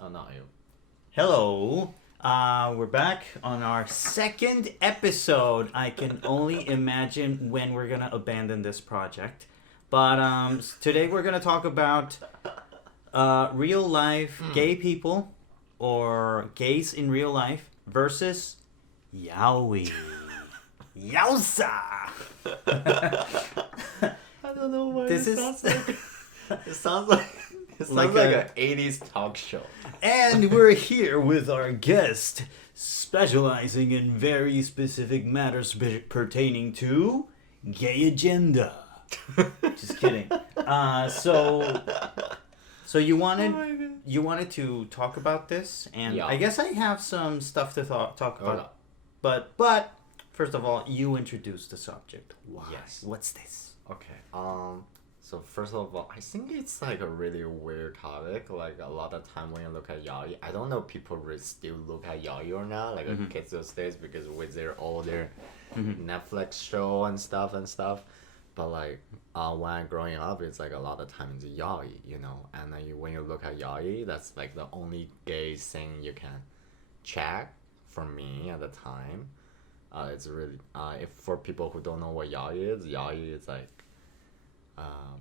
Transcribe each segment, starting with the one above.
Oh, not you. Hello. We're back on our second episode. I can only imagine when we're gonna abandon this project. But today we're gonna talk about real life gay people or gays in real life versus Yaoi. Yowza! I don't know why This it is- sounds like. It sounds like. It sounds Like like a- an 80s talk show. And we're here with our guest, specializing in very specific matters pertaining to gay agenda. Just kidding. So you wanted Oh my God. you wanted to talk about this, and Yeah. I guess I have some stuff to talk Hold about. But first of all, you introduce the subject. Why? Yes. What's this? Okay. So first of all, I think it's like a really weird topic. Like a lot of time when you look at Yaoi, I don't know if people really still look at Yaoi or not. Like kids those days because with all their Netflix show and stuff. But like when I growing up, it's like a lot of time it's Yaoi, you know. And then when you look at Yaoi, that's like the only gay thing you can check for me at the time. It's really if for people who don't know what Yaoi is like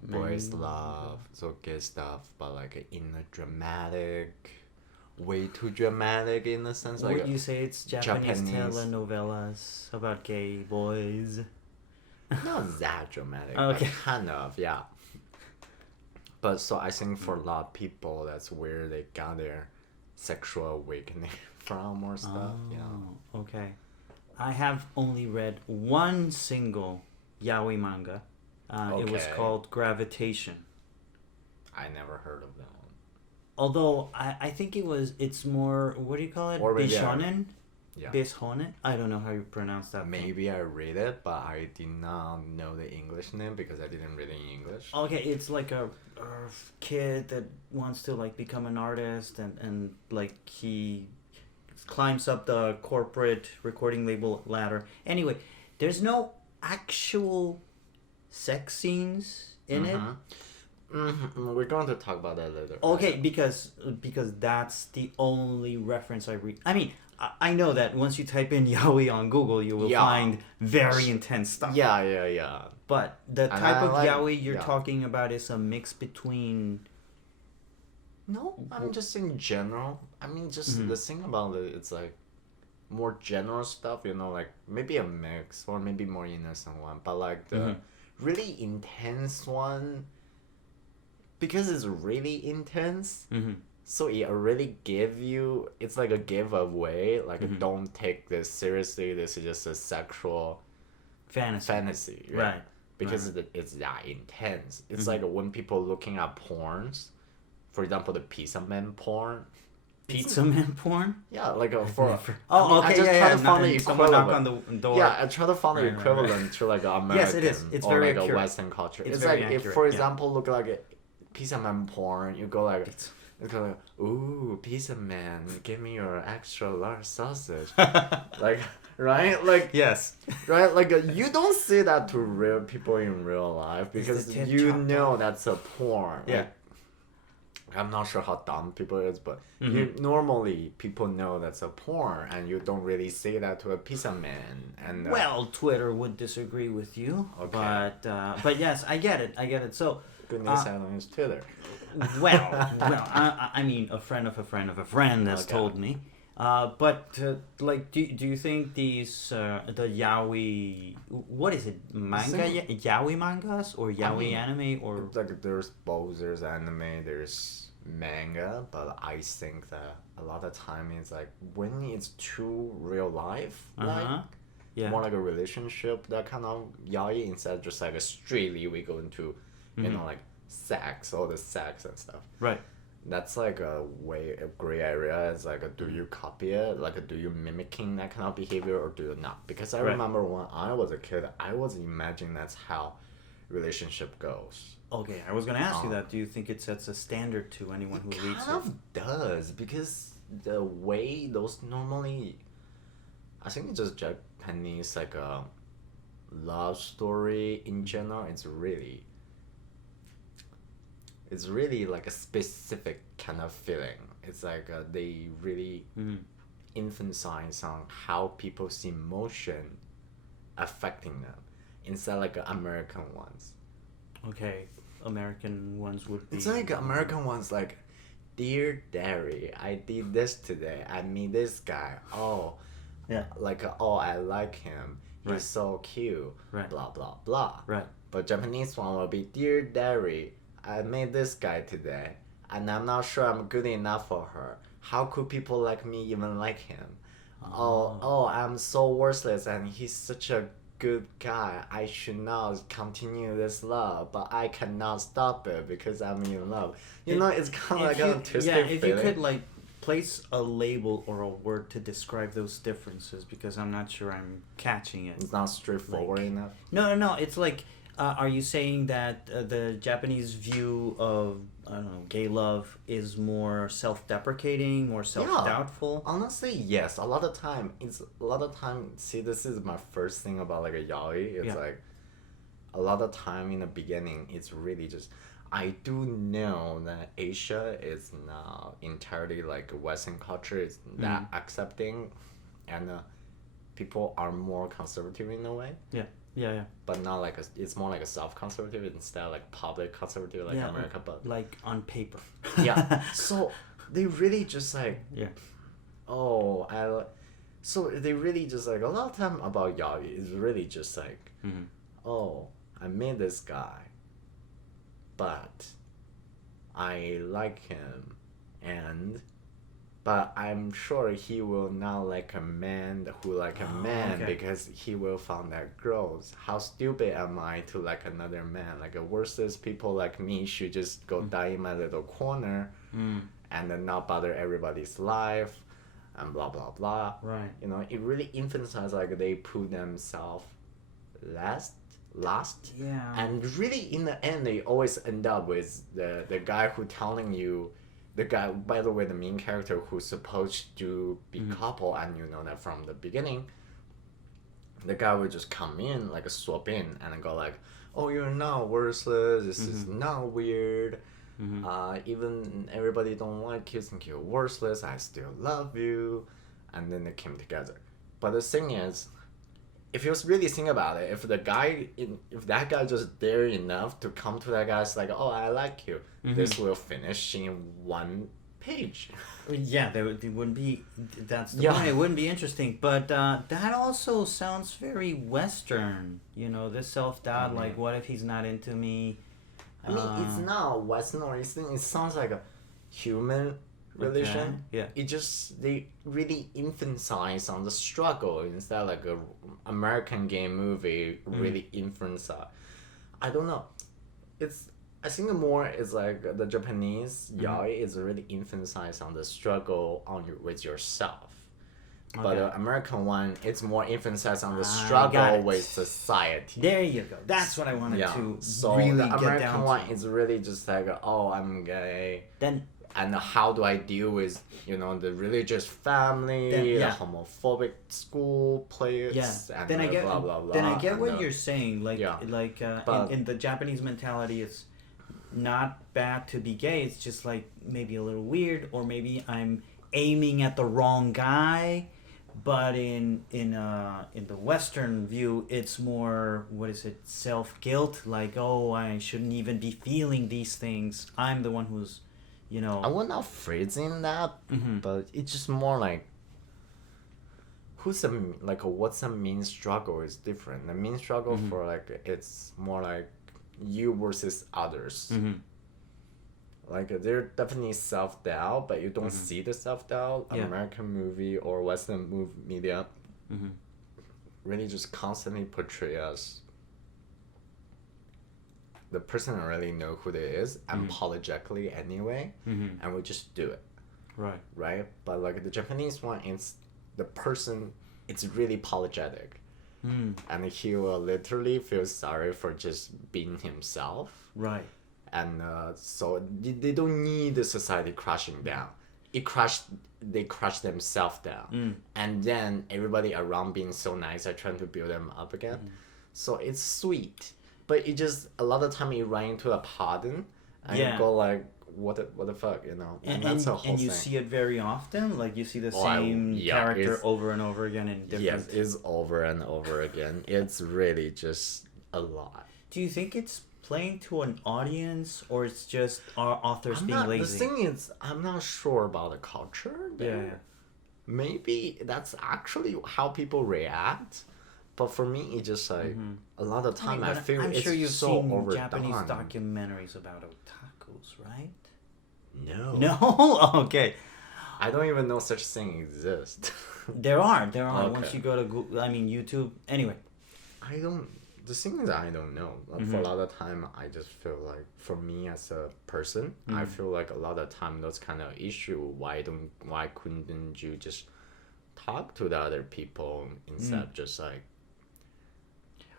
boys love, so gay stuff, but like in a dramatic, way too dramatic in a sense. Like Would you say it's Japanese Japanese. telenovelas about gay boys? not that dramatic, Okay. but kind of, yeah. But so I think for a lot of people, that's where they got their sexual awakening from or stuff, you know. Oh, okay. I have only read one single yaoi manga. It was Okay. called Gravitation. I never heard of that one. Although I think it's more, what do you call it? Or maybe I- Bishonen? Yeah. Bishonen? I don't know how you pronounce that. Maybe I read it, but I did not know the English name because I didn't read it in English. Okay, it's like a kid that wants to like become an artist and like he climbs up the corporate recording label ladder. Anyway, there's no actual sex scenes in it. We're going to talk about that later. Okay, because that's the only reference I read. I mean, I know that once you type in yaoi on Google, you will Yeah. find very intense stuff. Yeah. But the And type I of like- yaoi you're yeah. talking about is a mix between. No, I'm just in general. I mean, just the thing about it, it's like more general stuff, you know, like maybe a mix or maybe more innocent one, but like the really intense one, because it's really intense, so it already give you, it's like a giveaway, like don't take this seriously, this is just a sexual fantasy, Right. Because it's that intense. It's like when people looking at porns, for example, the pizza man porn. Pizza man porn? Yeah, like for. Oh, I okay, just yeah. try to find the Someone knock on equivalent. the door. Yeah, I try to find the Right, right, equivalent to like American Yes, it is. It's or very like a accurate. Western culture. It's It's very like if, accurate, for yeah. example, look like a pizza man porn, you go like. It's kind of like, ooh, pizza man, give me your extra large sausage. Like, right? Like, Yes. right? Like, you don't say that to real people in real life because the tip you chopped know off? that's a porn. Yeah. Like, I'm not sure how dumb people is, but you normally people know that's a porn, and you don't really say that to a pizza man. And Well, Twitter would disagree with you, Okay. but yes, I get it. So, goodness, I don't use Twitter. well, I mean, a friend of a friend of a friend has Okay. told me. But like, do you think these the yaoi, what is it, manga, yaoi mangas or yaoi mean, anime or Like there's both, there's anime, there's manga, but I think that a lot of time it's like when it's too real life, like yeah, more like a relationship, that kind of yaoi, instead of just like a straightly we go into, you know, like sex, all the sex and stuff. right, That's like a gray area. It's like, do you copy it? Like, do you mimicking that kind of behavior or do you not? Because I Right. remember when I was a kid, I was imagining that's how relationship goes. okay. I was gonna ask you that. Do you think it sets a standard to anyone who reads Kind it? of does, because the way those normally, I think it's just Japanese like a love story in general. It's really like a specific kind of feeling. it's like they really emphasize on how people see motion affecting them instead like American ones. Okay, American ones would be. It's like American ones like, dear Derry, I did this today. I meet this guy. Oh, Yeah. like oh, I like him. He's Right. so cute. Right. Blah blah blah. Right. But Japanese one will be, dear Derry, I met this guy today, and I'm not sure I'm good enough for her. How could people like me even like him? Oh, I'm so worthless, and he's such a good guy. I should not continue this love, but I cannot stop it because I'm in love. It's kind of like a twisted if feeling. you could like place a label or a word to describe those differences, because I'm not sure I'm catching it. It's not straightforward enough. No. It's like, are you saying that the Japanese view of, I don't know, gay love is more self-deprecating, more self-doubtful? Honestly, yes. A lot of time, see, this is my first thing about like a yaoi. It's like, a lot of time in the beginning, it's really just, I do know that Asia is not entirely like Western culture. It's that accepting, and people are more conservative in a way. Yeah. But not like it's more like a self-conservative instead of like public conservative like America. But like on paper. yeah, so they really just like so they really just like a lot of time about yaoi is really just like oh, I met this guy, but I like him, but I'm sure he will not like a man who like a man because he will find that gross. How stupid am I to like another man? Like a worthless people like me should just go die in my little corner and then not bother everybody's life and blah blah blah. Right. It really emphasizes like they put themselves last. Yeah. And really in the end they always end up with the guy who telling you, the guy, by the way, the main character who's supposed to be couple, and you know that from the beginning, the guy would just come in, like swap in, and go like, oh, you're not worthless, this is not weird, even everybody don't like you, think you're worthless, I still love you, and then they came together. But the thing is, if you really think about it, if that guy just dare enough to come to that guy's like, oh, I like you, this will finish in one page. Yeah, it wouldn't be. That's the point. It wouldn't be interesting. But that also sounds very Western. This self-doubt. Like, what if he's not into me? I mean, it's not Western or Eastern. It sounds like a human relation. Yeah. They really emphasize on the struggle instead of like a American gay movie really emphasize. I don't know. I think more is like the Japanese yaoi is really emphasized on the struggle with yourself. But the American one, it's more emphasized on the struggle with society. There you go. That's what I wanted to so really the get American down one to. is really just like, oh, I'm gay. And how do I deal with, the religious family, the homophobic school players, and then I get, blah, blah, blah. Then I get what you're saying. Like, but, in the Japanese mentality, it's not bad to be gay. It's just like maybe a little weird, or maybe I'm aiming at the wrong guy. But in the Western view, it's more, self-guilt. Like, oh, I shouldn't even be feeling these things. I'm the one who's, I would not phrasing that, but it's just more like, what's the main struggle is different. The main struggle for like, it's more like you versus others. Like they're definitely self-doubt, but you don't see the self-doubt. American movie or Western media really just constantly portray us. The person already know who they is unapologetically anyway, and we just do it. Right? But like the Japanese one, it's the person, it's really apologetic. And he will literally feel sorry for just being himself. Right. And so they don't need the society crashing down. They crush themselves down. And then everybody around being so nice are trying to build them up again. So it's sweet. But it just, a lot of time you run into a pardon and you go like, what the fuck, you know? And that's a whole and you thing. see it very often, like you see the Oh, same character it's- over and over again in different. Yes, it's over and over again. It's really just a lot. Do you think it's playing to an audience, or it's just our authors being The lazy? thing is, I'm not sure about the culture there. Yeah. Maybe that's actually how people react. But for me, it's just like a lot of time I but feel I'm it's sure you've so seen overdone. Japanese documentaries about otakus, right? No. No. Okay. I don't even know such thing exists. There are. Okay. Once you go to Google, I mean YouTube. Anyway. I don't. The thing is, I don't know. Like, for a lot of time, I just feel like, for me as a person, I feel like a lot of time those kind of issue. Why couldn't you just talk to the other people instead of just like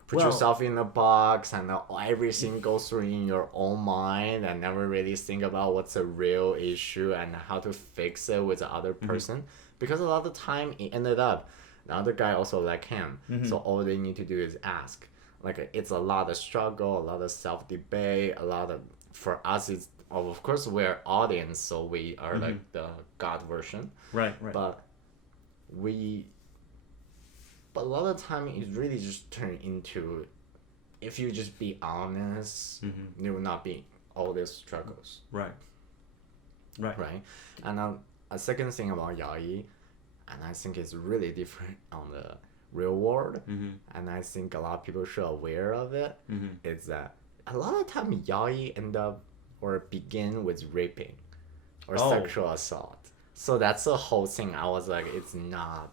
put Well- yourself in a box and everything goes through in your own mind and never really think about what's a real issue and how to fix it with the other person? Because a lot of time it ended up the other guy also like him, so all they need to do is ask. Like, it's a lot of struggle, a lot of self-debate, a lot of, for us it's, of course we're audience, so we are like the God version, Right. but a lot of time it really just turn into, if you just be honest, there will not be all these struggles, Right. right? And a second thing about Yaoi, and I think it's really different on the real world, and I think a lot of people should aware of it, is that a lot of time Yaoi end up or begin with raping or Oh. sexual assault. So that's the whole thing. I was like, it's not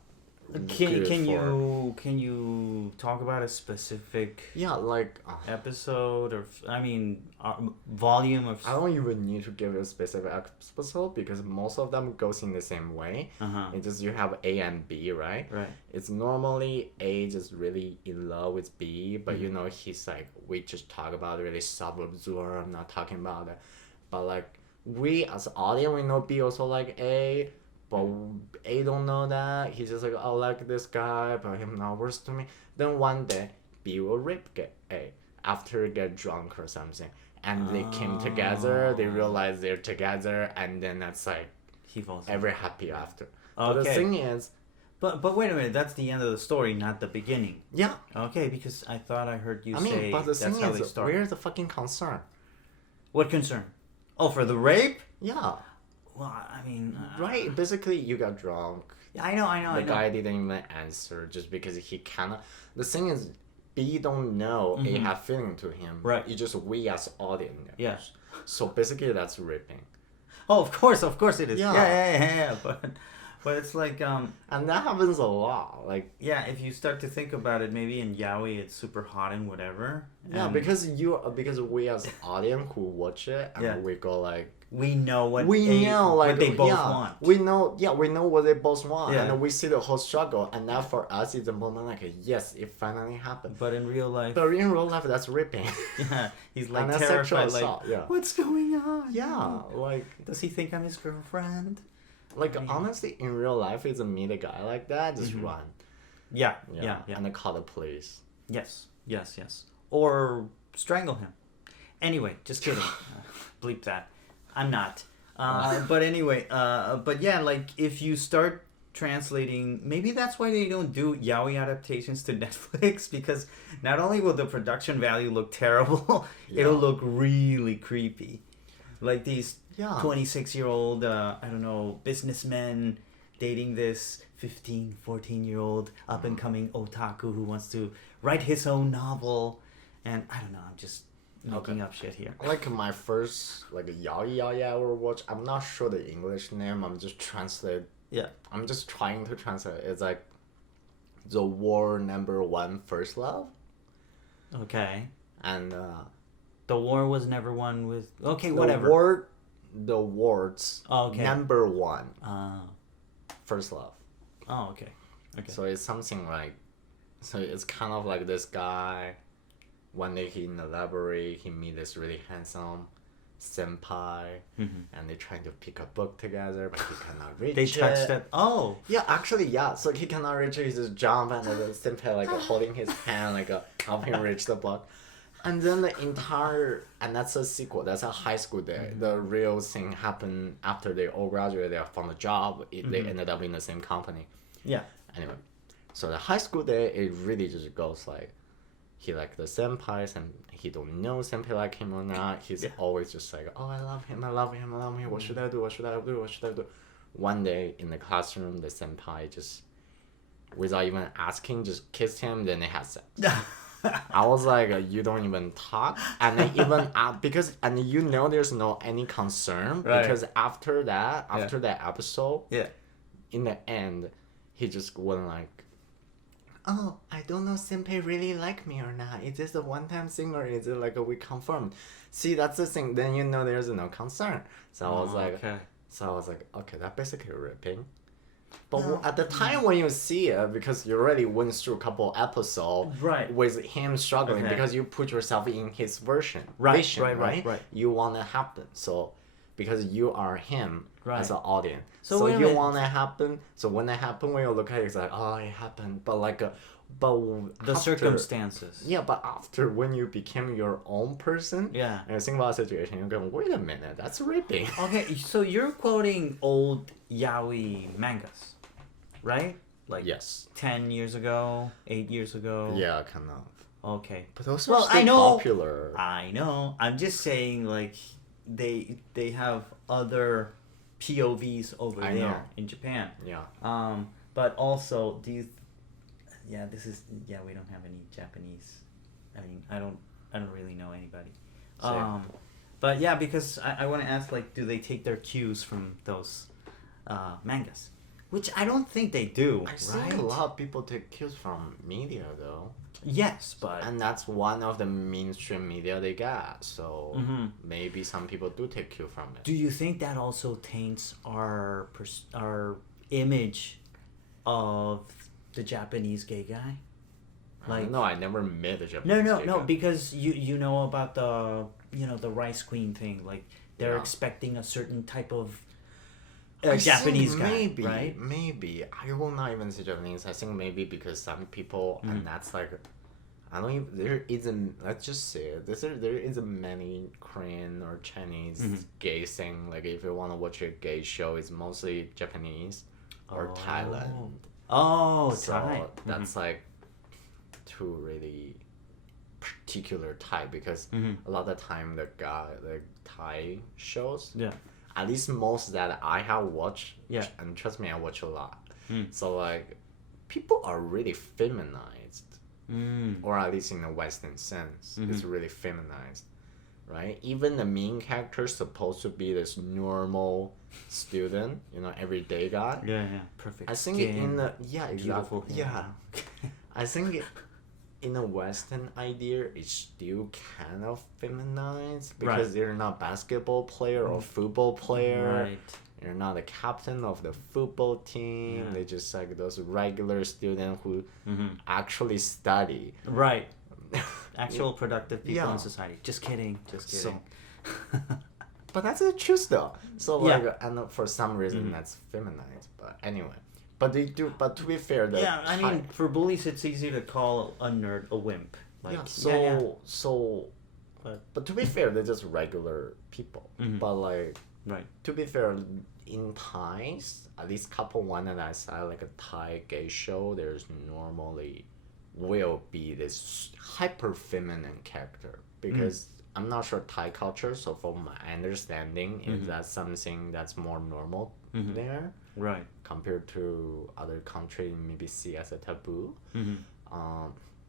Can good can you talk about a specific yeah, like episode or volume of? I don't even need to give a specific episode because most of them goes in the same way. It's just you have A and B, right? Right. It's normally A just really in love with B, but you know, he's like, we just talk about really sub-absurd, I'm not talking about it. But like, we as audience, we know B also like A, but A don't know that. He's just like, I like this guy, but him not worse to me. Then one day, B will rape A after get drunk or something. And they came together, they realize they're together, and then that's like, He falls. ever happy after. But the Okay. thing is, But wait a minute, that's the end of the story, not the beginning. yeah, Okay, because I thought I heard you I mean, say but the that's thing how they is, start. where's the fucking concern? What concern? Oh, for the rape? Yeah, Well, I mean, right. Basically, you got drunk. I know. The guy didn't even answer just because he cannot. The thing is, B don't know A have feeling to him. Right. It's just we as audience. knows. Yeah. So basically, that's raping, Oh, of course it is. Yeah. Yeah. But it's like and that happens a lot. Like, yeah, if you start to think about it, maybe in Yaoi it's super hot and whatever. yeah, and because we as audience who watch it and Yeah. we go like. we know what We know, like, what they both yeah, want. We know what they both want, Yeah. and we see the whole struggle, and that for us is the moment like, yes, it finally happened. But in real life, But in real life, that's ripping. yeah, he's like And that's sexual terrified. Like, assault, yeah. what's going on? Yeah, like Does he think I'm his girlfriend? honestly, in real life, if you meet a guy like that, just run. Yeah. And then call the police. Yes. Or strangle him. Anyway, just kidding. Bleep that. I'm not. But anyway, but yeah, like if you start translating, maybe that's why they don't do yaoi adaptations to Netflix, because not only will the production value look terrible, it'll look really creepy. Like these Yeah. 26-year-old, I don't know, businessmen dating this 15, 14-year-old up-and-coming otaku who wants to write his own novel. And I don't know, I'm just making up shit here. Like my first yaoi I ever watch. I'm not sure the English name. I'm just trying to translate. It's like the war #1 first love. Okay. And The war was never won with... Okay, the whatever. The words Okay. #1 Oh, first love. okay. Okay. So it's something like, so it's kind of like this guy. One day he in the library, he meet this really handsome senpai, and they're trying to pick a book together, but he cannot reach They it. touched it. Oh. Yeah, actually, yeah. So he cannot reach it. He just jump, and the senpai holding his hand, help him reach the book. And then the entire, and that's a sequel, that's a high school day. The real thing happened after they all graduated, they found a job, they ended up in the same company. Yeah. Anyway, so the high school day, it really just goes like, he like the senpais and he don't know senpai like him or not. He's always just like, oh, I love him, I love him, I love him. What should I do? What should I do? What should I do? One day in the classroom, the senpai just, without even asking, just kissed him. Then they had sex. I was like, you don't even talk, and then even because there's no any concern because after that episode, in the end, he just went like, oh, I don't know senpai really like me or not. Is this a one-time thing or is it like a we confirmed? See, that's the thing. Then there's no concern. So I was like, okay, that's basically ripping. But at the time when you see it, because you already went through a couple episodes with him struggling, because you put yourself in his vision, right? You want to happen. So because you are him as an audience. So you want to happen. So when it happened, when you look at it, it's like, oh, it happened. But the circumstances. Yeah, but after when you became your own person, and you think about the situation, you're going, wait a minute, that's raping. Okay, so you're quoting old yaoi mangas, right? Like yes. 10 years ago, 8 years ago. Yeah, kind of. Okay. But those are still popular. I know. I'm just saying, like, they have other POVs over there in Japan. Yeah. But also, we don't have any Japanese. I mean, I don't really know anybody. Same. But yeah, because I want to ask, like, do they take their cues from those mangas? Which I don't think they do. I see a lot of people take cues from media, though. Yes, but... And that's one of the mainstream media they got, so maybe some people do take cue from it. Do you think that also taints our image of the Japanese gay guy? Like, no, I never met a Japanese gay No, guy. because you know about the Rice Queen thing. Like, they're expecting a certain type of Japanese guy, right? Maybe. I will not even say Japanese. I think maybe because some people, and that's like, there isn't, let's just say it, there isn't many Korean or Chinese gay thing. Like, if you want to watch a gay show, it's mostly Japanese or Thailand. Oh, so Thai. That's like two really particular type because a lot of the time the Thai shows, at least most that I have watched, and trust me, I watch a lot. So like, people are really feminized, or at least in the Western sense, it's really feminized, right? Even the main character is supposed to be this normal student, everyday guy. Yeah, perfect. I think skin, beautiful. Yeah, I think in a Western idea, it's still kind of feminized because they're not basketball player or football player. Right. You're not the captain of the football team. They're just like those regular students who actually study. Right. Actual productive people in society. Just kidding. So, but that's the truth though. So like, and for some reason that's feminized. But anyway. But they do. But to be fair, I mean, for bullies, it's easy to call a nerd a wimp. Like, But to be fair, they're just regular people. But like, to be fair, in Thais, at least couple one that I saw, like a Thai gay show, there's normally will be this hyper feminine character because I'm not sure Thai culture. So from my understanding, is that something that's more normal there. Right. Compared to other countries, maybe see as a taboo.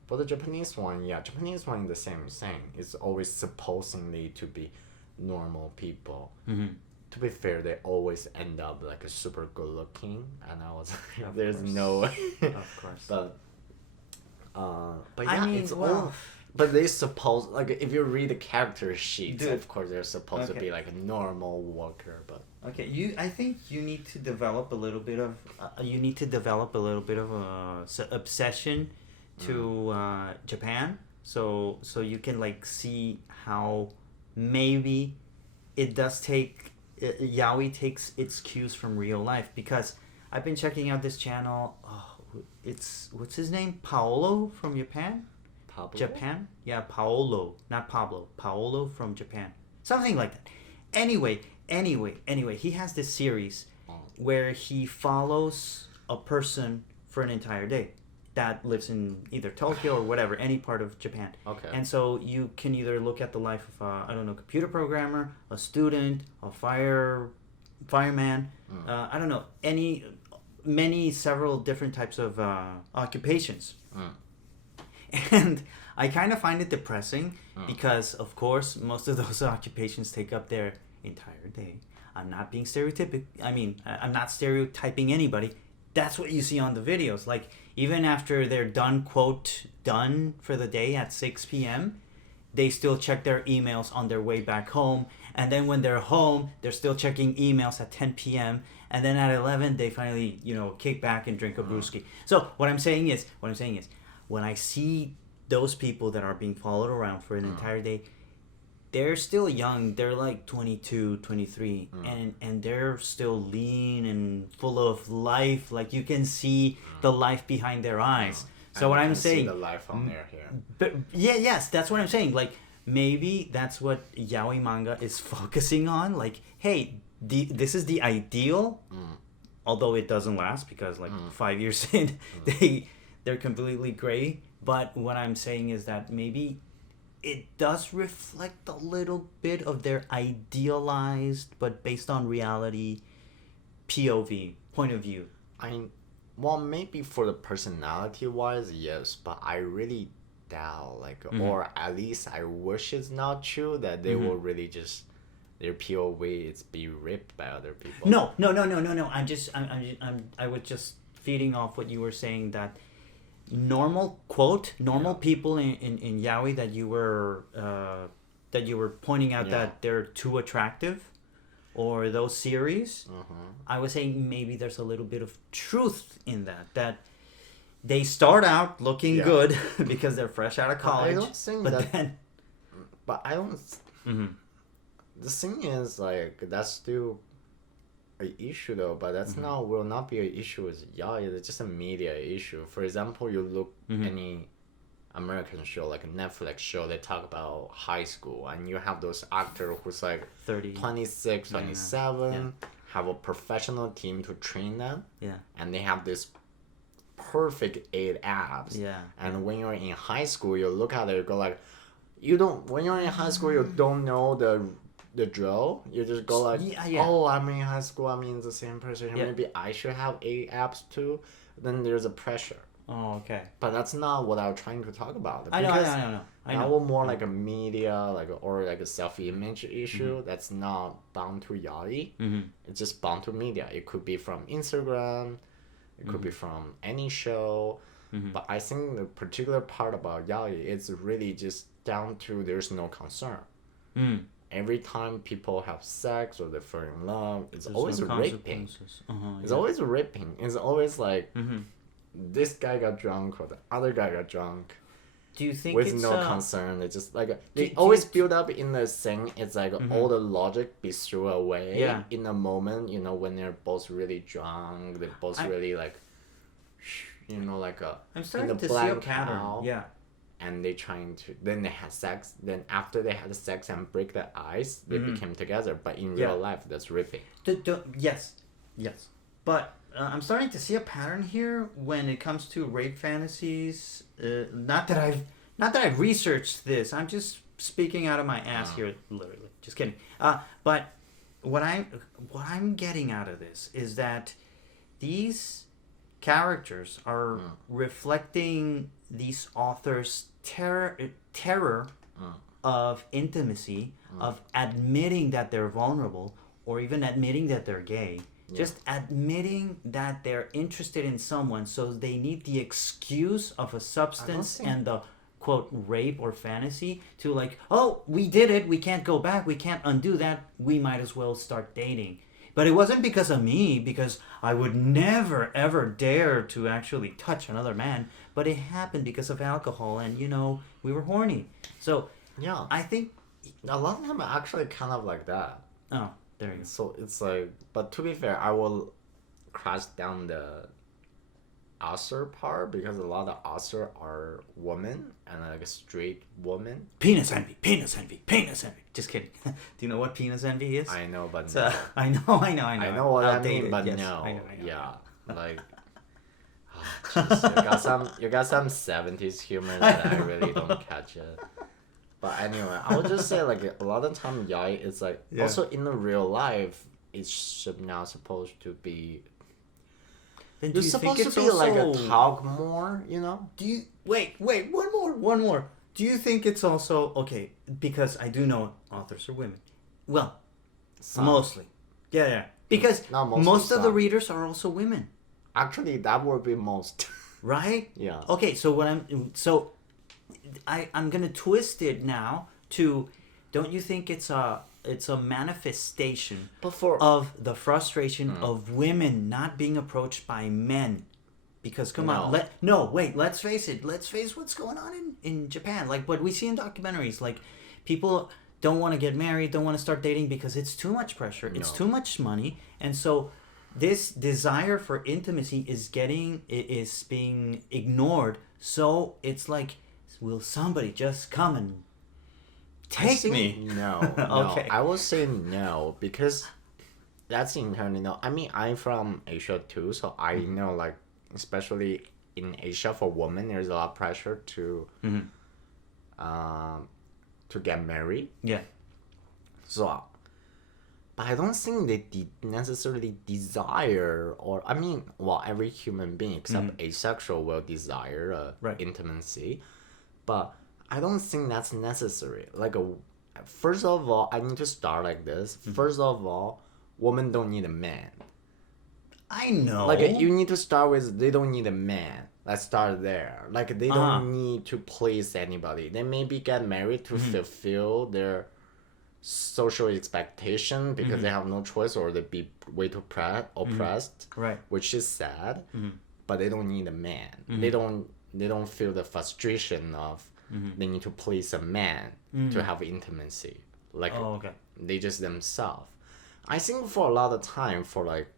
But the Japanese one is the same thing. It's always supposedly to be normal people. To be fair, they always end up like a super good looking, and I was like, there's no way. Of course. But yeah, I mean, it's all. But they suppose, like, if you read the character sheets, of course they're supposed to be like a normal worker, but. Okay, I think you need to develop a little bit of obsession to Japan, so you can like see how maybe it does take yaoi takes its cues from real life, because I've been checking out this channel. It's what's his name? Paolo from Japan. Pablo? Japan? Yeah, Paolo, not Pablo. Paolo from Japan. Something like that. Anyway, he has this series where he follows a person for an entire day that lives in either Tokyo or whatever, any part of Japan. Okay. And so you can either look at the life of a, I don't know, computer programmer, a student, a fireman, I don't know, several different types of occupations. And I kind of find it depressing because, of course, most of those occupations take up their entire day. I'm not being stereotypic. I mean, I'm not stereotyping anybody. That's what you see on the videos. Like, even after they're done, quote, done for the day at 6 p.m., they still check their emails on their way back home. And then when they're home, they're still checking emails at 10 p.m. And then at 11, they finally, kick back and drink a brewski. So what I'm saying is, when I see those people that are being followed around for an entire day, they're still young. They're like 22, 23, and they're still lean and full of life. Like, you can see the life behind their eyes. So what I'm saying, see the life on their hair. But yes, that's what I'm saying. Like, maybe that's what yaoi manga is focusing on. Like, hey, this is the ideal, although it doesn't last because 5 years in, they're completely gray. But what I'm saying is that maybe it does reflect a little bit of their idealized, but based on reality, POV, point of view. Well, maybe for the personality-wise, yes, but I really doubt, or at least I wish it's not true that they will really just, their POV is be ripped by other people. No. I was just feeding off what you were saying, that normal people in yaoi that you were pointing out that they're too attractive, or those series, I was saying maybe there's a little bit of truth in that they start out looking good because they're fresh out of college. I don't think but I don't. The thing is, that's still an issue though, but that's will not be an issue with yaoi. It's just a media issue. For example, you look any American show, like a Netflix show, they talk about high school, and you have those actors who's 30, 26, 27, have a professional team to train them, and they have this perfect 8 abs. And when you're in high school, you look at it, you go when you're in high school, you don't know the drill. You just go oh, I'm in high school, I'm in the same person, maybe I should have 8 abs too. Then there's a pressure. Oh, okay. But that's not what I was trying to talk about. I know. That was more like a media, or a self-image issue that's not bound to yaoi. It's just bound to media. It could be from Instagram. It could be from any show. But I think the particular part about yaoi is really just down to there's no concern. Every time people have sex or they fall in love, there's always raping. It's always raping. It's always this guy got drunk or the other guy got drunk. Do you think with no concern? It's just they always build up in the thing. It's all the logic be thrown away in the moment. When they're both really drunk, they're both really I'm starting to see a pattern. And they then they had sex. Then after they had sex and break the ice, they became together. But in real life, that's ripping. Yes. But I'm starting to see a pattern here when it comes to rape fantasies. Not that I've researched this. I'm just speaking out of my ass here, literally. Just kidding. But what I'm getting out of this is that these characters are reflecting these authors' terror of intimacy, of admitting that they're vulnerable, or even admitting that they're gay. Just admitting that they're interested in someone, so they need the excuse of a substance and the quote rape or fantasy to oh, we did it, we can't go back, we can't undo that, we might as well start dating. But it wasn't because of me, because I would never ever dare to actually touch another man, but it happened because of alcohol and we were horny. So I think a lot of them are actually kind of like that. Oh, there you go. So it's but to be fair, I will crash down Oscar part because a lot of Oscar are women and like a straight woman. Penis envy, penis envy, penis envy. Just kidding. Do you know what penis envy is? I know, but No. I know. I know what I mean, but yes, no. I know. Yeah, like. Oh, jeez, you got some 70s humor that I really don't catch it. But anyway, I would just say like a lot of time Yaoi is like also in the real life it should not supposed to be. Then You're supposed to be like a talk more, you know? Do you wait? One more. Do you think it's also okay? Because I do know authors are women. Well, Some. mostly. Yeah. Because Not mostly, most of the some. readers are also women, Actually, that would be most. right? Yeah. Okay, so I'm gonna twist it now to, don't you think it's a manifestation But for of the frustration of women not being approached by men? Because come on, let's face it. Let's face what's going on in Japan. Like what we see in documentaries, like people don't want to get married, don't want to start dating because it's too much pressure, it's too much money, and so this desire for intimacy is being ignored. So it's like, will somebody just come and take me? No. Okay. I will say no because that's internally no. I mean, I'm from Asia too, so I know like especially in Asia for women, there's a lot of pressure to get married. Yeah. So, but I don't think they necessarily desire, or I mean, well, every human being except asexual will desire intimacy, but I don't think that's necessary. Like, first of all, I need to start like this. First of all, women don't need a man. I know. Like, you need to start with they don't need a man. Let's start there. Like, they don't need to please anybody. They maybe get married to fulfill their social expectation because they have no choice or they be way too oppressed, right? Which is sad. But they don't need a man. They don't feel the frustration of they need to please a man to have intimacy. Like, they just themselves. I think for a lot of time, for like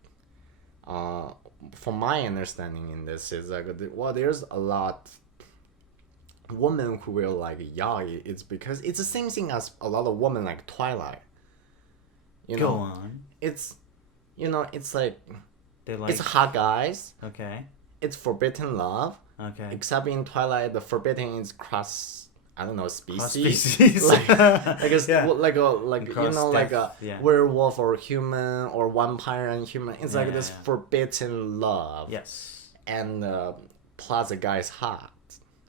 from my understanding in this is like, well, there's a lot women who will like yaoi. It's because it's the same thing as a lot of women like Twilight. You know, Go on. It's, you know, it's like, They like. it's hot guys. Okay. It's forbidden love. Okay. Except in Twilight, the forbidden is cross. I don't know, species. Cross-species. like Yeah. like you know, like a werewolf or human or vampire and human. It's like this forbidden love. Yes. And plus the guy is hot,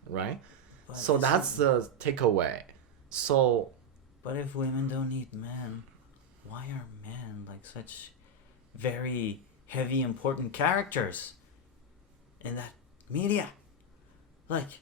right? But so that's the takeaway. So. But if women don't need men, why are men like such very heavy, important characters in that media? Like,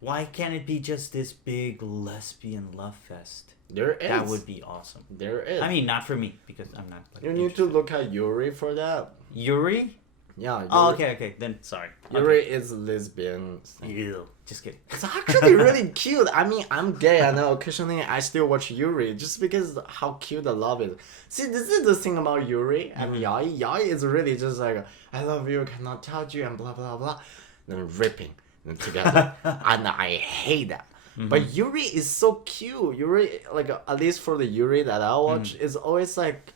why can't it be just this big lesbian love fest? There is. That would be awesome. There is. I mean, not for me, because I'm not. Like, you need to look at Yuri for that. Yuri? Yeah. Yuri. Oh, okay. Then, sorry. Yuri is lesbian. Ew. Just kidding. It's actually really cute. I mean, I'm gay. I know occasionally I still watch Yuri just because how cute the love is. See, this is the thing about Yuri and Yaoi. Yaoi is really just like, I love you, cannot touch you, and blah, blah, blah. Then ripping them together. And I hate that. But Yuri is so cute. Yuri, like, at least for the Yuri that I watch, is always like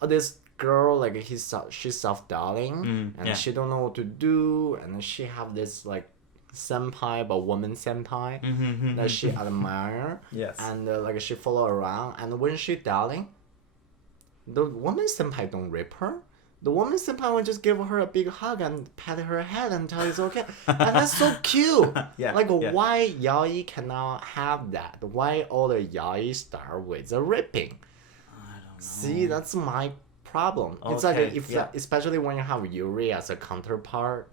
this girl, like, she's self-doubting, and she don't know what to do, and then she have this, like, senpai, but woman senpai that she admire. Yes. And like she follow around, and when she doubting, the woman senpai don't rip her. The woman senpai will just give her a big hug and pat her head and tell it's okay. And that's so cute. Why yaoi cannot have that? Why all the yaoi start with the ripping? I don't know. See, that's my problem. Okay, it's like especially when you have Yuri as a counterpart.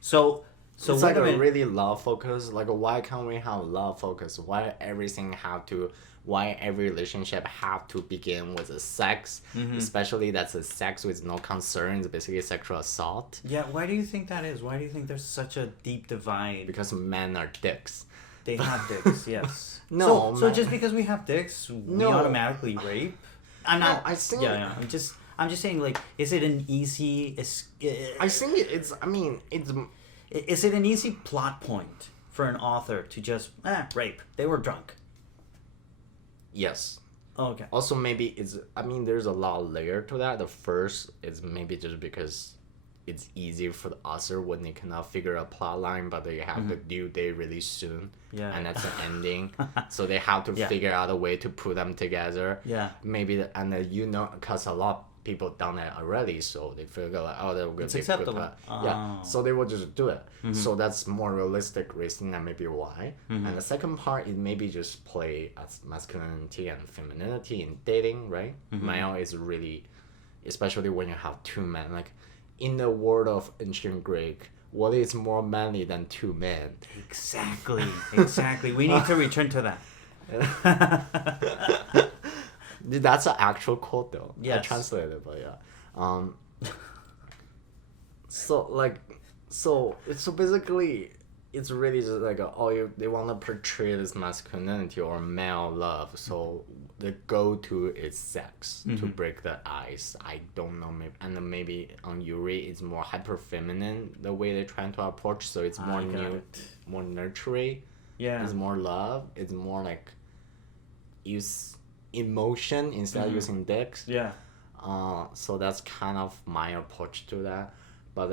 So it's like a really love focus. Like, why can't we have love focus? Why every relationship have to begin with a sex? Especially that's a sex with no concerns, basically sexual assault. Yeah, why do you think that is? Why do you think there's such a deep divide? Because men are dicks. They have dicks, yes. No. So just because we have dicks, we automatically rape? I'm not. No, I think. Yeah. I'm just saying, like, is it an easy? I think it's. I mean, it's. Is it an easy plot point for an author to just rape? They were drunk. Yes. Okay. Also, maybe there's a lot of layer to that. The first is maybe just because it's easy for the author when they cannot figure a plot line, but they have the due date really soon. Yeah. And that's the ending. So they have to figure out a way to put them together. Yeah. Maybe, because a lot of people done it already, so they figure like, oh, that would be It's a good acceptable. plot. Oh. Yeah. So they will just do it. So that's more realistic reason, and maybe why. And the second part is maybe just play as masculinity and femininity in dating, right? Male is really, especially when you have two men, like in the world of ancient Greek, what is more manly than two men? Exactly. We need to return to that. Dude, that's an actual quote though. Yes. I translated it, but yeah. So basically, it's really just like they want to portray this masculinity or male love. So the go-to is sex to break the ice. I don't know, maybe on Yuri it's more hyper feminine the way they're trying to approach. So it's more more nurturing. Yeah. It's more love. It's more like use emotion instead of using dicks. Yeah. So that's kind of my approach to that. But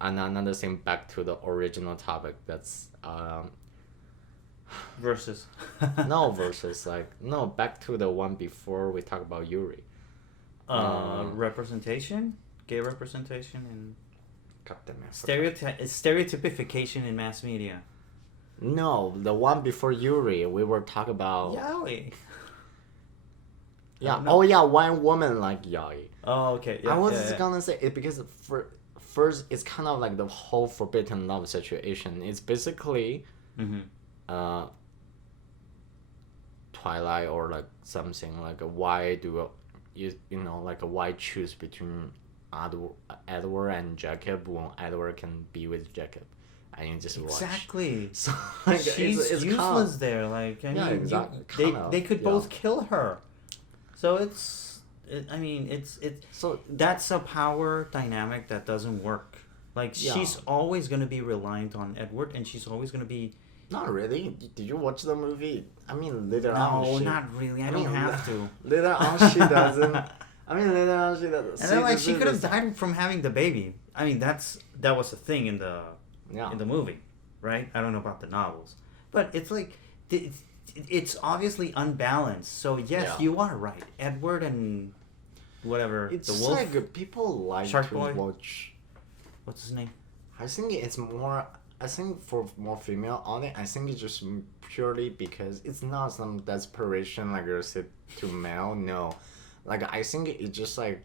another thing back to the original topic, that's Versus. back to the one before we talk about Yuri. Representation, gay representation, and God damn it. stereotypification in mass media. No, the one before Yuri, we were talking about. Yaoi. Yeah. Oh yeah, one woman like Yaoi. Oh okay. Yeah, I was gonna say it because first it's kind of like the whole forbidden love situation. It's basically, Twilight or like something like why do why choose between Edward and Jacob when Edward can be with Jacob? I mean, just watch. Exactly. So like, she's it's useless there. Like I mean, exactly. They could both kill her. So it's so that's a power dynamic that doesn't work. Like she's always gonna be reliant on Edward, and she's always gonna be. Not really. Did you watch the movie? I mean, later on. No, not really. I don't have to. Later on, she doesn't. I mean, later on, she doesn't. And then, like, she could have died from having the baby. I mean, that was a thing in the movie, right? I don't know about the novels, but it's like it's obviously unbalanced. So yes, you are right. Edward and whatever it's the wolf. Like people like Shark to Boy? watch. What's his name? I think it's more. I think for more female audience, I think it's just purely because it's not some desperation like you said to male. No, like I think it's just like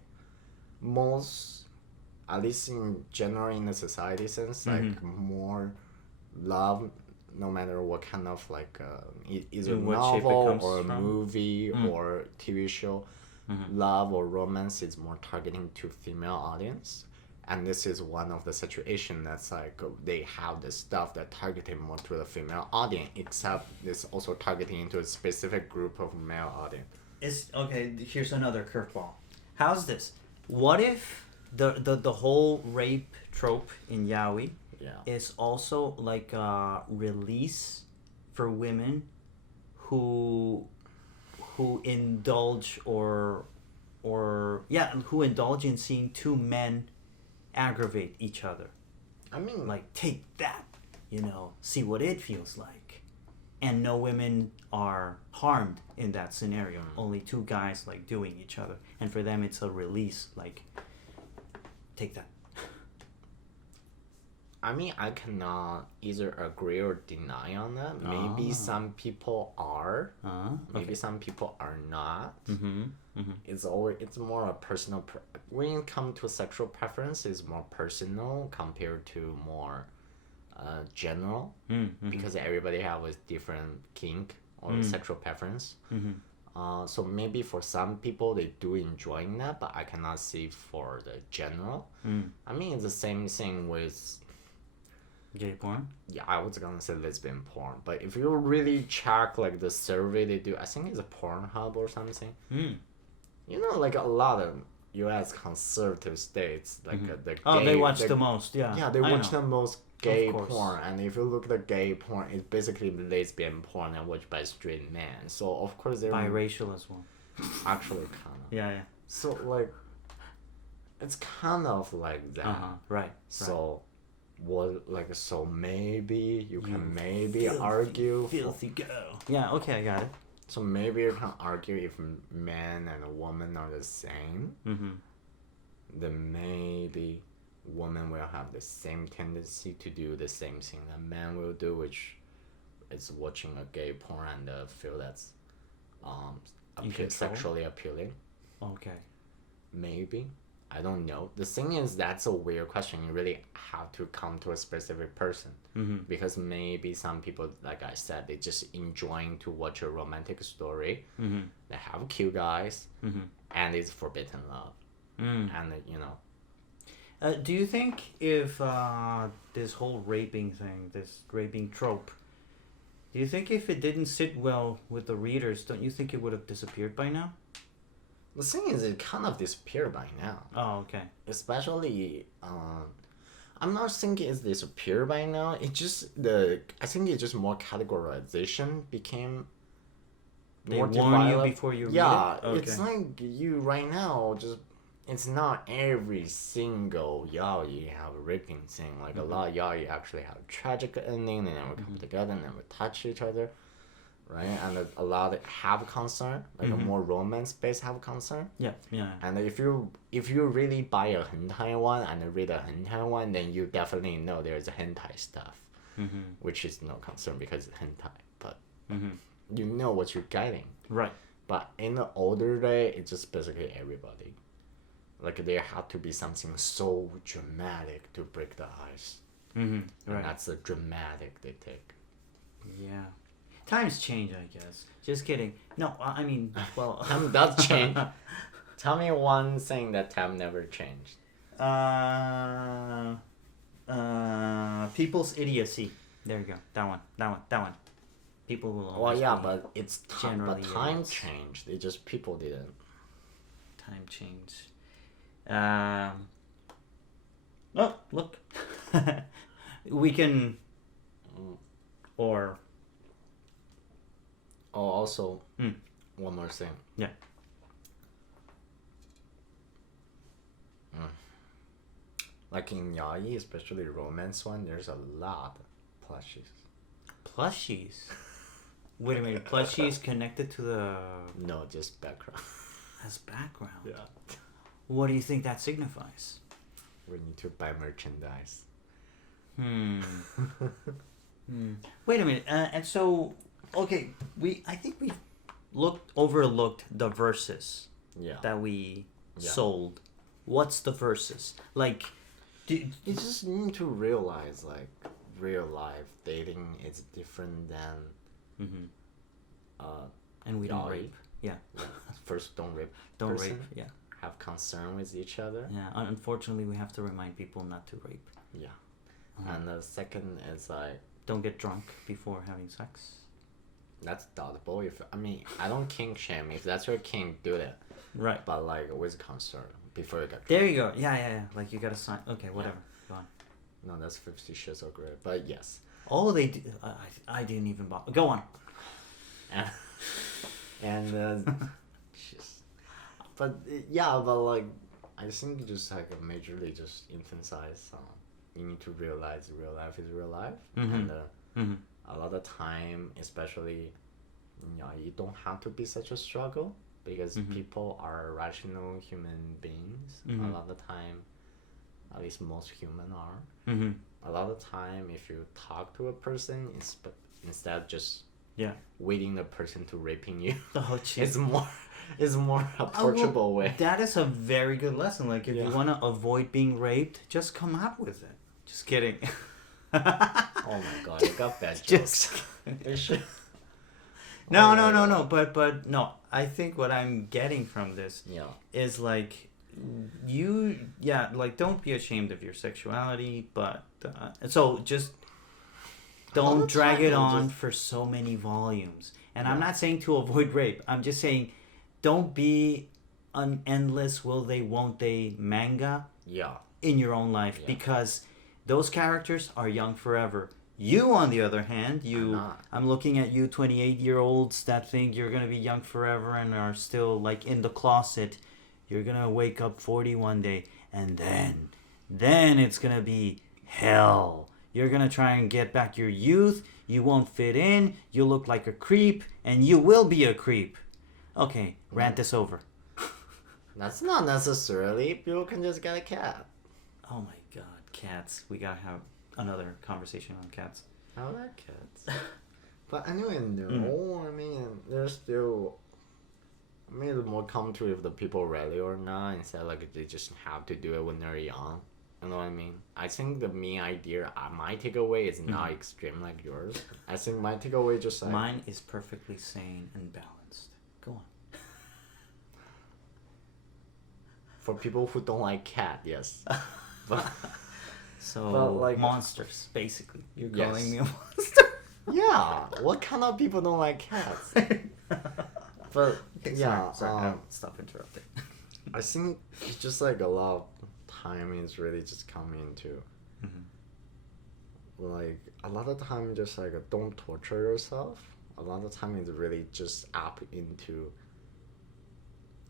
most, at least in general in the society sense, like more love, no matter what kind of like either novel or a movie or TV show, love or romance is more targeting to female audience. And this is one of the situations that's like they have the stuff that targeting more to the female audience, except this also targeting into a specific group of male audience. Here's another curveball. How's this? What if the whole rape trope in Yaoi is also like a release for women who indulge who indulge in seeing two men aggravate each other. I mean, like, take that, see what it feels like. And no women are harmed in that scenario. Only two guys like doing each other. And for them it's a release, like, take that. I mean, I cannot either agree or deny on that. Maybe some people are. Maybe some people are not. It's more a personal. When it comes to sexual preference, it's more personal compared to more general. Because everybody have a different kink or sexual preference. So maybe for some people they do enjoying that, but I cannot see for the general. I mean, it's the same thing with gay porn? Yeah, I was gonna say lesbian porn, but if you really check like the survey they do, I think it's a Pornhub or something. Like a lot of U.S. conservative states, like the gay. Oh, they watch the most. Yeah. Yeah, they watch the most gay course. porn, and if you look at the gay porn, it's basically lesbian porn and watched by straight men. So of course they're Biracial as well. actually kind of. Yeah. So like, it's kind of like that. Right. So, what like so maybe you can maybe argue. Filthy girl. Yeah. Okay, I got it. So maybe you can argue if man and a woman are the same. Then maybe women will have the same tendency to do the same thing that men will do, which is watching a gay porn and feel that's sexually appealing. Okay. Maybe. I don't know. The thing is, that's a weird question. You really have to come to a specific person. Because maybe some people, like I said, they just enjoying to watch a romantic story. They have cute guys, and it's forbidden love. And, you know. Do you think if this whole raping thing, this raping trope, do you think if it didn't sit well with the readers, don't you think it would have disappeared by now? The thing is, it kind of disappeared by now. Oh, okay. Especially, I'm not thinking it's disappeared by now. It just I think it's just more categorization became. They more warn you before you read it? Okay. It's like you right now just. It's not every single yaoi have a raping thing. Like a lot of yaoi actually have a tragic ending. They never come together, never touch each other. Right, and a lot have concern, like a more romance-based have concern. Yeah. And if you really buy a hentai one and read a hentai one, then you definitely know there's hentai stuff, which is no concern because it's hentai. But you know what you're getting. Right. But in the older day, it's just basically everybody. Like there had to be something so dramatic to break the ice. Right. And that's the dramatic they take. Yeah. Times change, I guess. Just kidding. No, I mean, well... Time does change. Tell me one thing that time never changed. People's idiocy. There you go. That one. People will always Well, yeah, but it's generally but time idiots. changed. It just people didn't. Time change. Oh, look. We can... Or... Oh, also, one more thing. Yeah. Like in yaoi, especially romance one, there's a lot of plushies. Plushies? Wait a minute, plushies connected to the... No, just background. As background? Yeah. What do you think that signifies? We need to buy merchandise. Wait a minute, and so... Okay, I think we overlooked the verses that we sold. What's the verses? Like, you just need to realize, like, real life dating is different than and we don't rape. Yeah. First, don't rape. Don't rape. Yeah. Have concern with each other. Yeah. Unfortunately, we have to remind people not to rape. Yeah. And the second is like, don't get drunk before having sex. That's doubtful. I don't kink shame. If that's your kink, do that. Right. But like with concern before you get. There you go. Yeah. Like you gotta sign. Okay, whatever. Go on. No, that's 50 Shades of Grey. But yes. Oh, they do. I didn't even bother. Go on. But yeah, but like I think just like majorly just emphasize you need to realize real life is real life, and a lot of time, especially, you don't have to be such a struggle because people are rational human beings. A lot of time, at least most human are. A lot of time, if you talk to a person, instead of just waiting the person to raping you, it's more approachable way. That is a very good lesson. Like if you want to avoid being raped, just come out with it. Just kidding. Oh my god, you got bad jokes. No. But no. I think what I'm getting from this is like don't be ashamed of your sexuality, but so just don't drag it on for so many volumes. And I'm not saying to avoid rape. I'm just saying don't be an endless will they, won't they manga Yeah. in your own life because those characters are young forever. You, on the other hand, I'm looking at you 28-year-olds that think you're going to be young forever and are still like in the closet. You're going to wake up 40 one day and then it's going to be hell. You're going to try and get back your youth. You won't fit in. You'll look like a creep and you will be a creep. Okay, rant this over. That's not necessarily. People can just get a cat. Oh my god, cats. We gotta have another conversation on cats. I like cats. But anyway, no. I mean, there's still... I mean, it's more come to if the people ready or not, instead of like they just have to do it when they're young. You know what I mean? I think the main idea, my takeaway is not extreme like yours. I think my takeaway just like... Mine is perfectly sane and balanced. Go on. For people who don't like cat, yes. But like monsters, basically. You're calling me a monster? Yeah. What kind of people don't like cats? But okay, yeah, sorry. Stop interrupting. I think it's just like a lot of time is really just coming into like a lot of time just like don't torture yourself. A lot of time is really just up into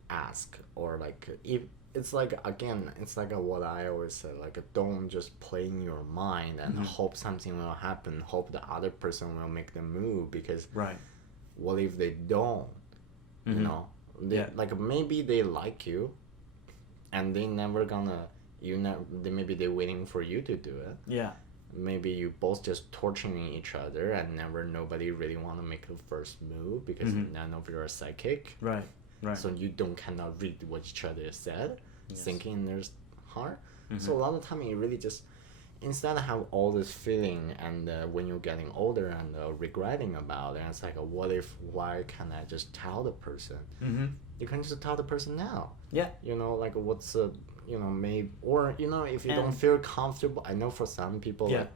ask or like if it's like again it's like what I always say, like don't just play in your mind and hope something will happen, hope the other person will make the move, because what if they don't? You know, like maybe they like you and they never gonna maybe they're waiting for you to do it. Maybe you both just torturing each other and nobody really want to make the first move because none of you are psychic. Right. So you cannot read what each other said, thinking in their heart. So a lot of time you really just, instead of have all this feeling and when you're getting older and regretting about it, and it's like, why can't I just tell the person? You can just tell the person now. You know, like what's maybe, or if you don't feel comfortable, I know for some people like,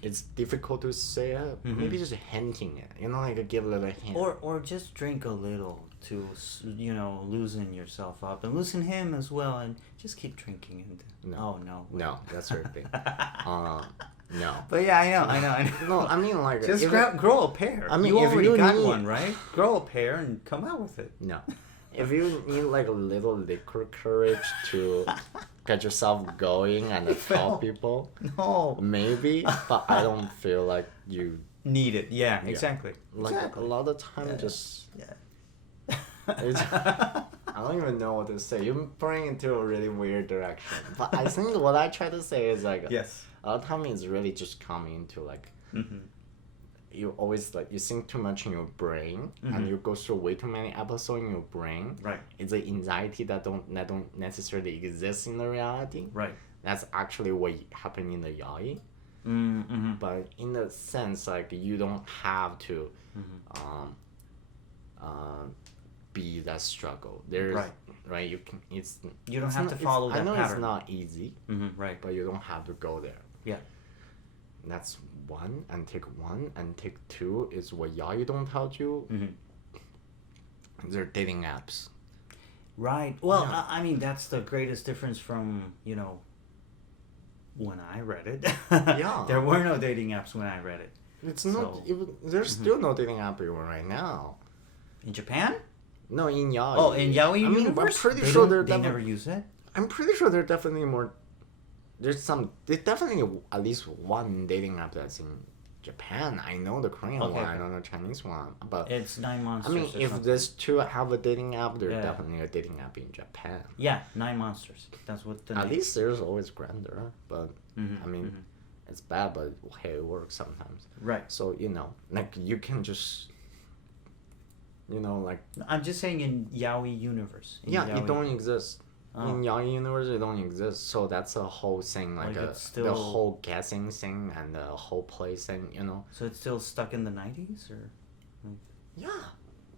it's difficult to say it, maybe just hinting it, like give a little hint. Or just drink a little to, loosen yourself up and loosen him as well, and just keep drinking. And no, that's your thing. No. But yeah, I know. No, I mean like just grow a pair. I mean, you already got one, right? Grow a pair and come out with it. No. If you need like a little liquor courage to get yourself going and tell people, maybe, but I don't feel like you need it. Yeah, exactly. Like a lot of time, I don't even know what to say. You're bringing it into a really weird direction. But I think what I try to say is like, a lot of time it's really just coming into like, you always like, you think too much in your brain and you go through way too many episodes in your brain. It's an anxiety that don't necessarily exist in the reality. That's actually what happened in the Yaoi. But in the sense, like you don't have to be that struggle. There's you can you don't have to follow that pattern. I know it's not easy, but you don't have to go there. That's one, and take two is what Yaoi don't tell you. They're dating apps. Well, I mean that's the greatest difference from when I read it. There were no dating apps when I read it. It's not. There's still no dating app even right now. In Japan? No, in Yaoi. Oh, in Yaoi universe? I'm pretty sure they never use it? I'm pretty sure there are definitely more... There's definitely at least one dating app that's in Japan. I know the Korean one, I don't know the Chinese one. But it's 9 Monsters. I mean, if there's two have a dating app, there's definitely a dating app in Japan. Yeah, 9 Monsters. That's what the At least there's always Grindr, but I mean, it's bad, but hey, it works sometimes. So, like you can just... like... I'm just saying in Yaoi universe. It don't exist. In Yaoi universe, it don't exist. So that's a whole thing, the whole guessing thing and the whole play thing, So it's still stuck in the 90s, or? Yeah.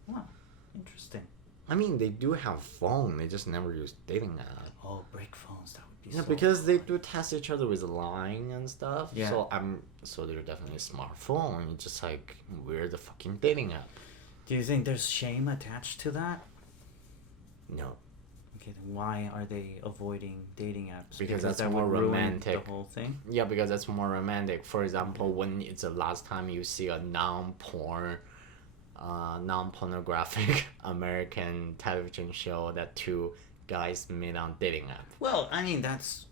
Wow, interesting. I mean, they do have phone. They just never use dating app. Oh, break phones. That would be so because hard. they do test each other with lying and stuff. So they're definitely a smartphone. It's just like, we're the fucking dating app. Do you think there's shame attached to that? No. Okay, then why are they avoiding dating apps? Because that's that more would ruin romantic. The whole thing. Yeah, because that's more romantic. For example, when it's the last time you see a non-pornographic American television show that two guys meet on dating app. Well, I mean that's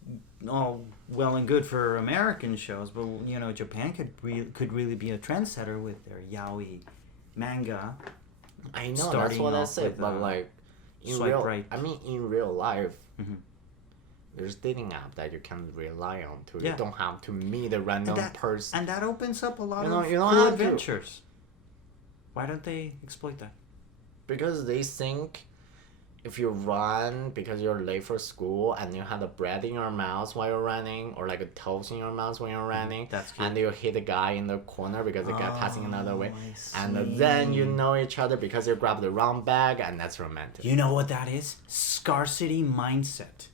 all well and good for American shows, but you know Japan could really be a trendsetter with their yaoi manga. I know that's Starting what I off said, with, but like in swipe real, right. I mean in real life, Mhm. there's dating app that you can rely on too. Yeah. You don't have to meet a random person. And that opens up a lot You know, of you don't cool have to. adventures. Why don't they exploit that? Because they think if you run because you're late for school and you have the bread in your mouth while you're running, or like a toast in your mouth when you're running, That's cute. and you hit a guy in the corner because the guy passing another way, I and see. then you know each other because you grab the wrong bag, and that's romantic. You know what that is? Scarcity mindset.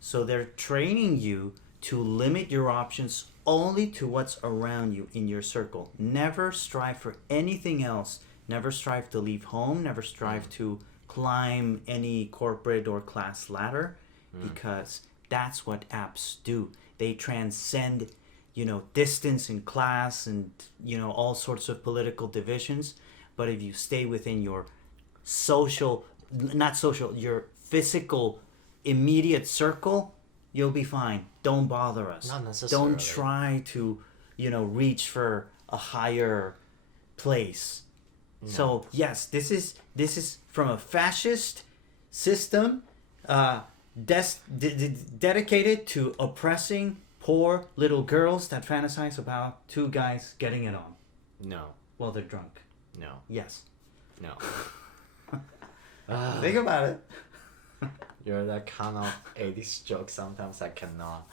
So they're training you to limit your options only to what's around you in your circle. Never strive for anything else. Never strive to leave home. Never strive to climb any corporate or class ladder, because that's what apps do. They transcend, you know, distance and class and, you know, all sorts of political divisions. But if you stay within your your physical immediate circle, you'll be fine. Don't bother us. Not necessarily. Don't try to, you know, reach for a higher place. No. So yes, this is from a fascist system, dedicated to oppressing poor little girls that fantasize about two guys getting it on. No. While they're drunk. No. Yes. No. Think about it. You're that kind of 80s joke sometimes I cannot.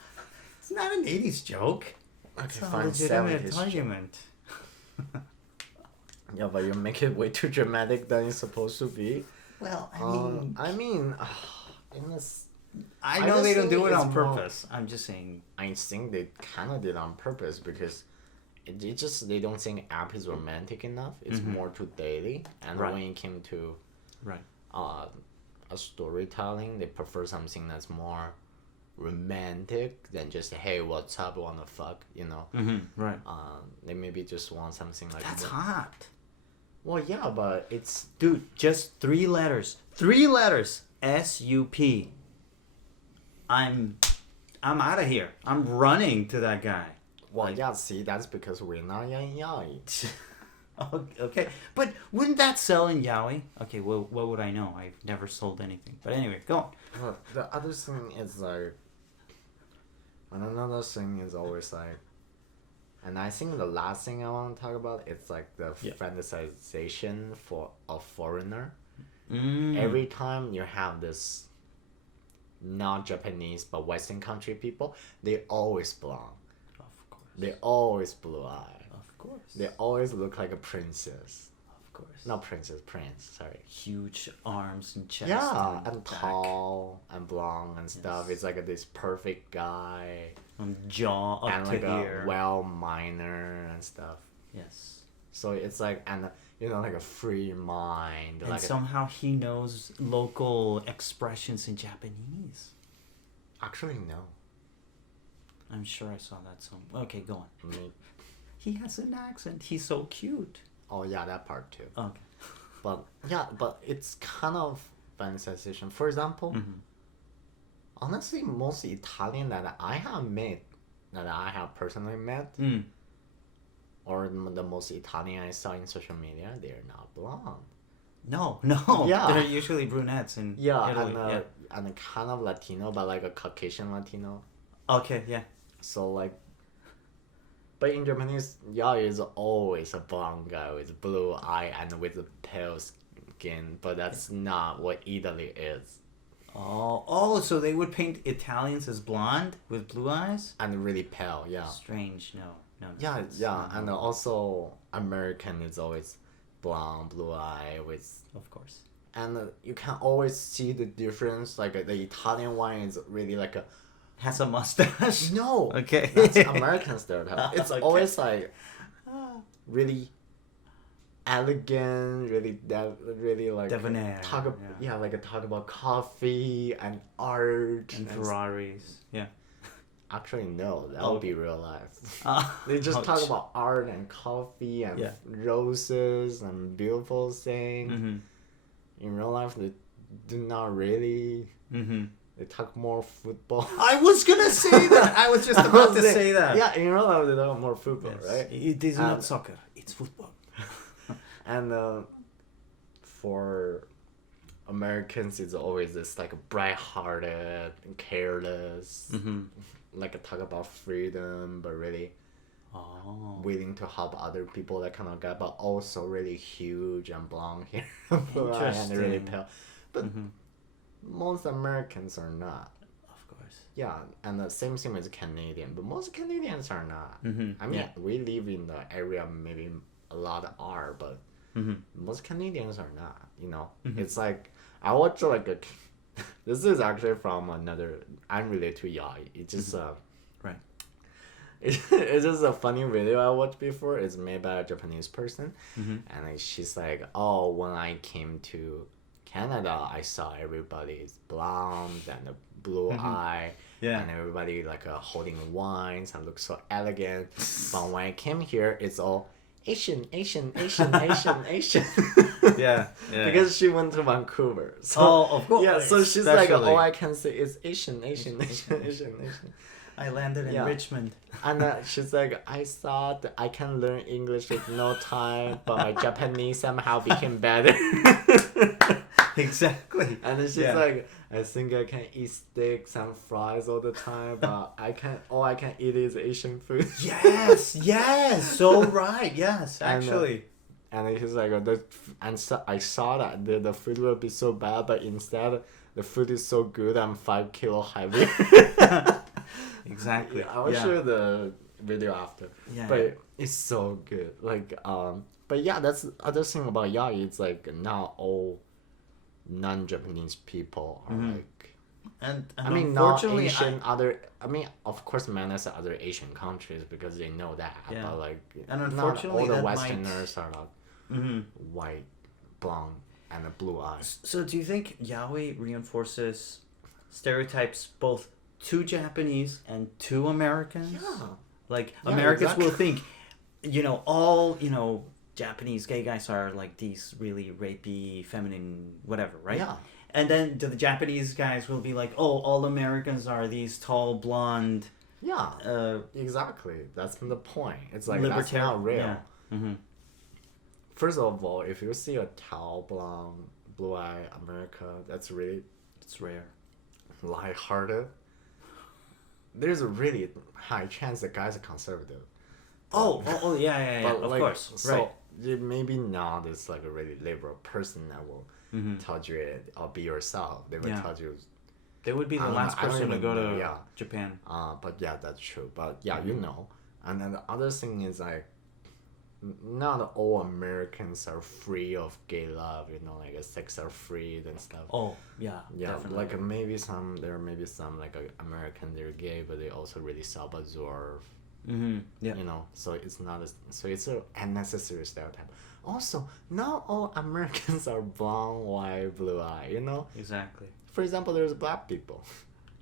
It's not an 80s joke. It's Okay, a fine, legitimate 70s argument. Yeah, but you make it way too dramatic than it's supposed to be. Well, in this, I I know just they don't think do it it's on more- purpose. I'm just saying. I think they kind of did on purpose because it just they don't think app is romantic enough. It's more too daily, and Right. when it came to Right. a storytelling, they prefer something that's more romantic than just hey, what's up, wanna fuck, you know. Right. They maybe just want something like That's more- hot. Well, yeah, but it's Dude, just 3 letters. 3 letters. S-U-P. I'm out of here. I'm running to that guy. well, Like- yeah. See, that's because we're not Yaoi. Okay, but wouldn't that sell in Yaoi? Okay, well, what would I know? I've never sold anything. But anyway, go on. Well, the other thing is like, and another thing is always like, and I think the last thing I want to talk about is like the Yeah. fantasization for a foreigner. Mm. Every time you have this not Japanese but Western country people, they always blonde. Of course. They always blue eye. Of course. They always look like a princess. Of course. Not princess, prince. Sorry. Huge arms and chest. Yeah, and back. tall and blonde and stuff. Yes. It's like this perfect guy. And jaw up And to like here. a well miner and stuff. Yes. So it's like, and you know, like a free mind. And like somehow he knows local expressions in Japanese. actually, no. I'm sure I saw that somewhere. Okay, go on. I mean, He has an accent. He's so cute. oh yeah, that part too. Okay. But yeah, but it's kind of fantasization. For example, honestly, most Italian that I have met, that I have personally met, Mm. or the most Italian I saw in social media, they're not blonde. No. Yeah. They're usually brunettes in Yeah, Italy. and kind of Latino, but like a Caucasian Latino. Okay, yeah. So like, but in Japanese, Yaoi is always a blonde guy with blue eye and with a pale skin, but that's not what Italy is. Oh, so they would paint Italians as blonde with blue eyes? And really pale, yeah. Strange, no. Yeah, that's- yeah, and also American is always blonde, blue eye with, Of course. and you can always see the difference. Like the Italian one is really like a Has a mustache? no. Okay. That's American stereotype. It's Okay. always like really elegant, really like Debonair, talk about coffee and art and Ferraris. Yeah. Actually, no, that would be real life. They just ouch. talk about art and coffee and roses and beautiful things. In real life, they do not really. They talk more football. I was gonna say that. I was just about to say that. Yeah, in real life, they talk more football, right? It is not soccer. It's football. And for Americans, it's always this like bright-hearted and careless. Like talk about freedom, but really willing to help other people, that kind of guy, but also really huge and blonde hair and really pale. But most Americans are not. Of course. Yeah, and the same thing with Canadian, but most Canadians are not. I mean, we live in the area maybe a lot are, but most Canadians are not. You know, it's like I watch like a. This is actually from another unrelated to Yaoi. It's just right. It's just a funny video I watched before. It's made by a Japanese person, and she's like, "Oh, when I came to Canada, I saw everybody's blonde and a blue eye, and everybody like holding wines and looks so elegant. But when I came here, it's all Asian. Yeah. Because she went to Vancouver. So, of course. Yeah, so she's like, all I can say is Asian. I landed in Richmond. And she's like, I thought I can learn English in no time, but my Japanese somehow became better. Exactly. And then she's like, I think I can eat steaks and fries all the time, but all I can eat is Asian food. Yes, so right, yes, actually. And he's like, so I saw that the food will be so bad, but instead the food is so good, I'm 5 kilo heavier. Exactly. I will show you the video after. But it's so good. Like, but yeah, that's the other thing about Yaoi. It's like not all non-Japanese people are like. And I mean, unfortunately, not Asian, I mean, of course, minus other Asian countries because they know that. But like, and unfortunately, not all the Westerners are like white, blonde, and a blue eye. So do you think Yaoi reinforces stereotypes both to Japanese and to Americans? Yeah. Like Americans will think, all Japanese gay guys are like these really rapey, feminine, whatever, right? Yeah. And then the Japanese guys will be like, oh, all Americans are these tall, blonde. Yeah. Exactly. That's the point. It's like that's libertarian. not real. Yeah. First of all, if you see a tall, blonde, blue-eye America, it's rare. lighthearted. There's a really high chance the guy's are conservative. Oh, yeah. But of like, course, so right. Maybe not this like a really liberal person that will tell you it or be yourself. They will tell you. They would be the last person to go to Japan. But yeah, that's true. But yeah, And then the other thing is like, not all Americans are free of gay love. Like sex are free and stuff. Oh yeah. Yeah, definitely. like there may be some like American they're gay, but they also really self-absorbed. Yeah. So it's not so it's an unnecessary stereotype. Also, not all Americans are blonde, white, blue eye. Exactly. For example, there's black people.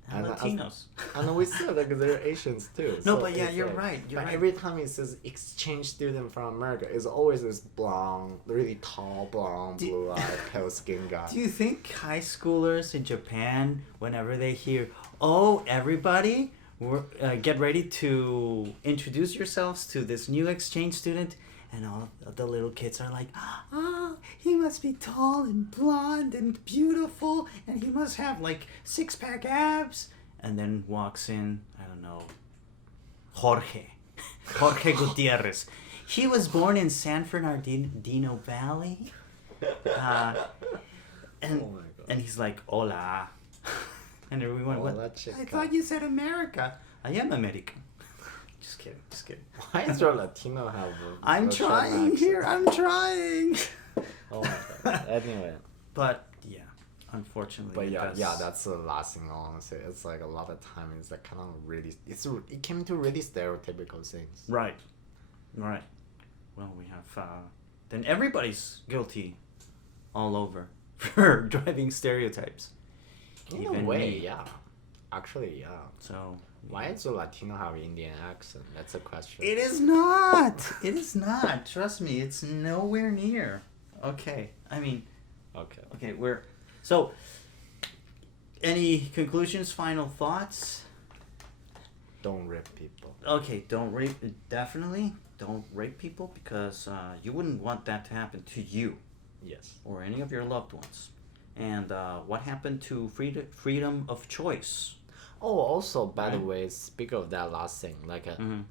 And Latinos. And we said like they're Asians too. No, so but yeah, you're like, right. You're but right. every time it says exchange student from America, it's always this blonde, really tall, blonde, blue-eyed, pale skin guy. Do you think high schoolers in Japan, whenever they hear, "Oh, everybody, get ready to introduce yourselves to this new exchange student," and all the little kids are like, "Oh, he must be tall and blonde and beautiful, and he must have like 6-pack abs," and then walks in, I don't know, Jorge Gutierrez. He was born in San Bernardino Valley, and he's like, "Hola," and everyone went, "I thought you said America." I am American. Just kidding. Why is your Latino have I'm trying here. I'm trying. Oh my god. Anyway. But yeah, unfortunately. But that's the last thing I want to say. It's like a lot of time it's like kind of really it came to really stereotypical things. Right. Well, we have then everybody's guilty all over for driving stereotypes. In a Even way, me. yeah. Actually, yeah. So Why does a Latino have Indian accent? That's a question. it is not. It is not. Trust me, it's nowhere near. Okay. I mean, Okay. okay, so any conclusions, final thoughts? Don't rip people. Okay, definitely don't rape people because you wouldn't want that to happen to you Yes. or any of your loved ones. And what happened to freedom of choice? Oh, also, by the Right. way, speak of that last thing, like Mm-hmm.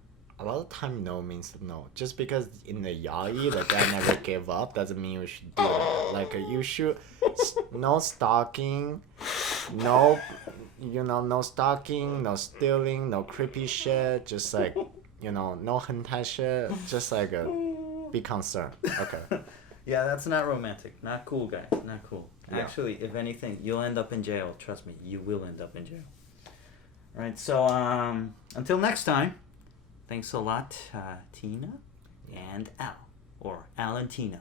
a lot of time no means no. Just because in the yaoi, the guy never gave up, doesn't mean you should do it. Like you should, no stalking, no, no stalking, no stealing, no creepy shit. Just like, no hentai shit. Just like be concerned. Okay. Yeah, that's not romantic. Not cool, guy. Not cool. Yeah. Actually, if anything, you'll end up in jail. Trust me, you will end up in jail. All right, so until next time, thanks a lot, Tina and Al, or Al and Tina.